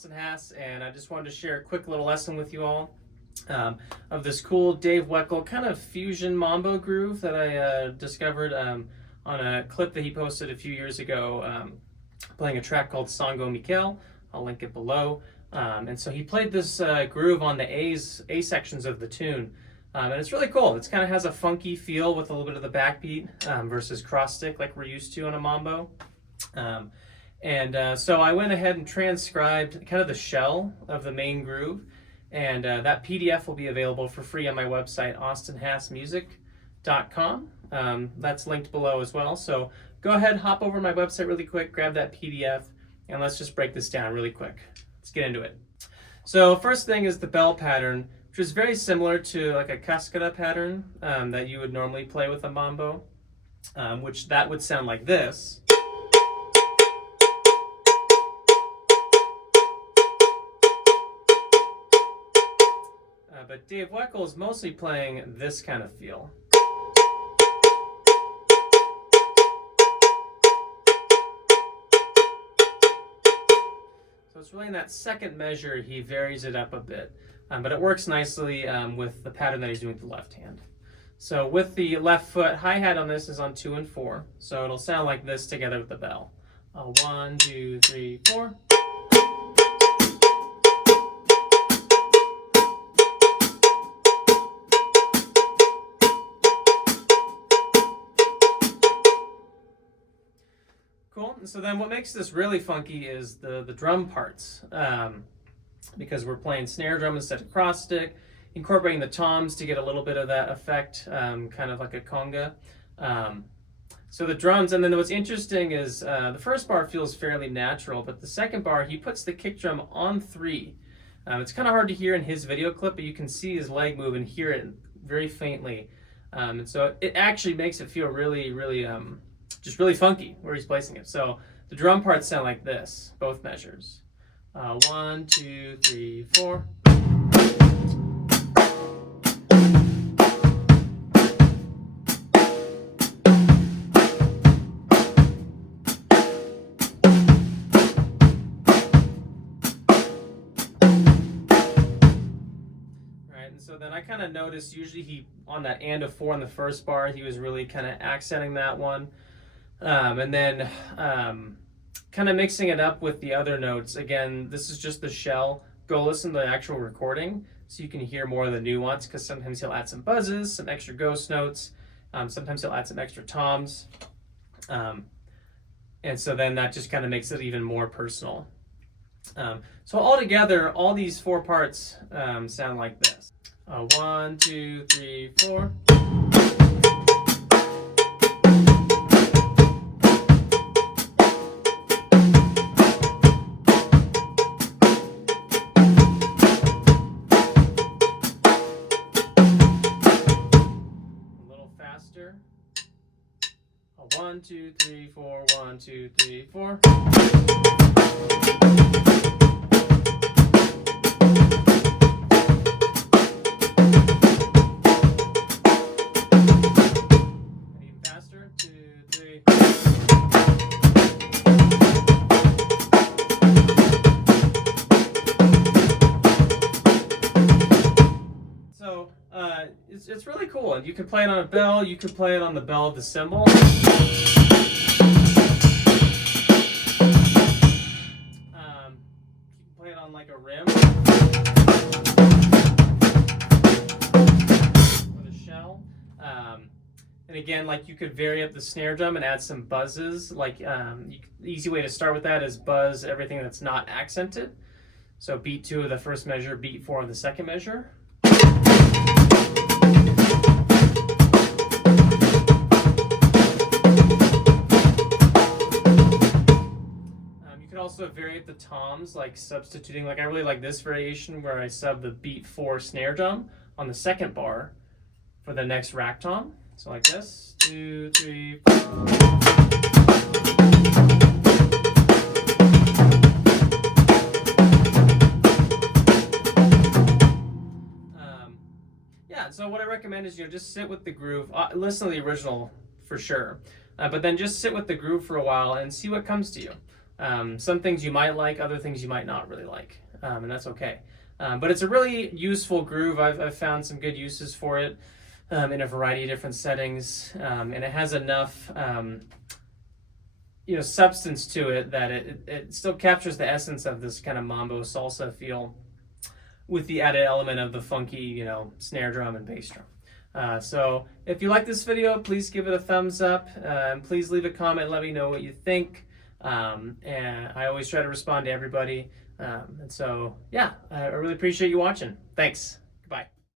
Austin Hass, and I just wanted to share a quick little lesson with you all of this cool Dave Weckl kind of fusion mambo groove that I discovered on a clip that he posted a few years ago, playing a track called Sango Meinl. I'll link it below. And so he played this groove on the A sections of the tune. And it's really cool. It kind of has a funky feel with a little bit of the backbeat versus cross stick like we're used to on a mambo. So I went ahead and transcribed kind of the shell of the main groove, and that PDF will be available for free on my website, austinhassmusic.com. That's linked below as well. So go ahead, hop over to my website really quick, grab that PDF, and let's just break this down really quick. Let's get into it. So first thing is the bell pattern, which is very similar to like a cascada pattern that you would normally play with a mambo, which that would sound like this. But Dave Weckl is mostly playing this kind of feel. So it's really in that second measure he varies it up a bit, but it works nicely with the pattern that he's doing with the left hand. So with the left foot, hi-hat on this is on 2 and 4, so it'll sound like this together with the bell. 1, 2, 3, 4. Cool. So then what makes this really funky is the drum parts, because we're playing snare drum instead of cross stick, incorporating the toms to get a little bit of that effect, kind of like a conga. So the drums, and then what's interesting is the first bar feels fairly natural, but the second bar, he puts the kick drum on 3. It's kind of hard to hear in his video clip, but you can see his leg move and hear it very faintly. And so it actually makes it feel really, really, just really funky where he's placing it. So the drum parts sound like this, both measures. 1, 2, 3, 4. So then I kind of noticed usually he, on that and of 4 on the first bar, he was really kind of accenting that one. And then kind of mixing it up with the other notes. Again, this is just the shell. Go listen to the actual recording so you can hear more of the nuance, because sometimes he'll add some buzzes, some extra ghost notes. Sometimes he'll add some extra toms. And so then that just kind of makes it even more personal. So altogether, all these 4 parts sound like this. 1, 2, 3, 4. A little faster. 1, 2, 3, 4. 1, 2, 3, 4. It's really cool, and you can play it on a bell, you can play it on the bell of the cymbal. You can play it on like a rim or the shell. And again, like you could vary up the snare drum and add some buzzes. Like the easy way to start with that is buzz everything that's not accented. So beat 2 of the first measure, beat 4 of the second measure. You could also vary the toms, like substituting, like I really like this variation where I sub the beat 4 snare drum on the second bar for the next rack tom. So like this, 2, 3, 4. So what I recommend is, just sit with the groove, listen to the original for sure, but then just sit with the groove for a while and see what comes to you. Some things you might like, other things you might not really like, and that's okay. But it's a really useful groove. I've found some good uses for it in a variety of different settings, and it has enough substance to it that it still captures the essence of this kind of mambo salsa feel with the added element of the funky, snare drum and bass drum. So if you like this video, please give it a thumbs up, and please leave a comment, let me know what you think. And I always try to respond to everybody. And so, yeah, I really appreciate you watching. Thanks. Goodbye.